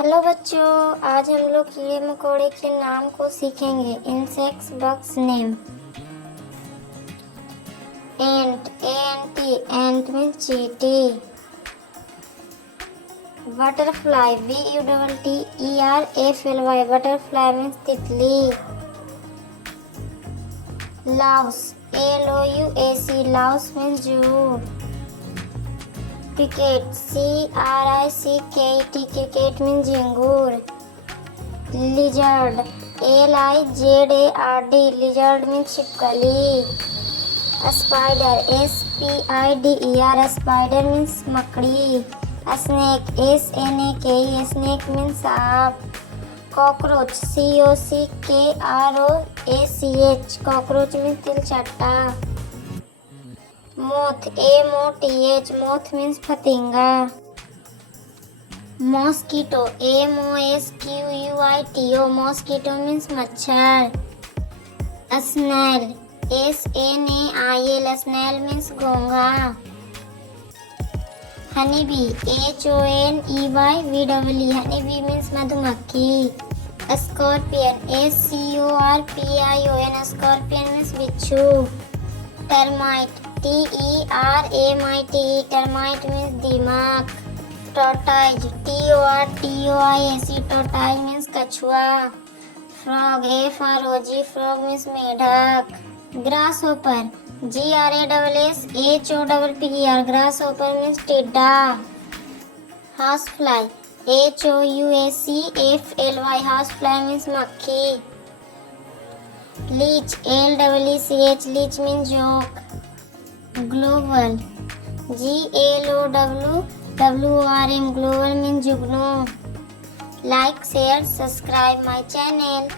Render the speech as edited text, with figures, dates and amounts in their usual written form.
Hello बच्चों, आज हम लोग कीड़े मकोड़े के नाम को सीखेंगे। Insects bugs name. एंट, एंटी, एंट मीन्स चींटी। बटरफ्लाई, BUTTERAFLY, बटरफ्लाई मीन्स तितली। लाउस, LOUAC, लाउस मीन्स जू। क्रिकेट, CRICKET, क्रिकेट मीन्स झिंगूर। लिजर्ड, LIZARD, लिजर्ड मीन्स छिपकली। स्पाइडर, SPIDER, स्पाइडर मीन्स मकड़ी। स्नेक, SNAKE, स्नेक मीन्स सांप। कॉकरोच, COCKROACH, कॉकरोच मीन्स तिलचट्टा। Moth, MOTH, moth means फतिंगा। Mosquito, MOSQUITO, mosquito means मच्छर। Snail, SNAIL, snail means घोंघा। Honeybee, HONEYBEE, honeybee means मधुमक्खी। Scorpion, SCORPION, scorpion means बिच्छू। Termite, TERMITE, termite means दिमाग। Tortoise, TORTOISE, tortoise means कछुआ। Frog, FROG, frog means मेढक। Grass hopper, GRASSHOPPER, grass hopper means टिड्डा। House fly, HOUSEFLY, house fly means मक्खी। Leach, LEECH, Leach means joke. Global, GLOWWORM, global means Jugnu. Like, share, subscribe my channel.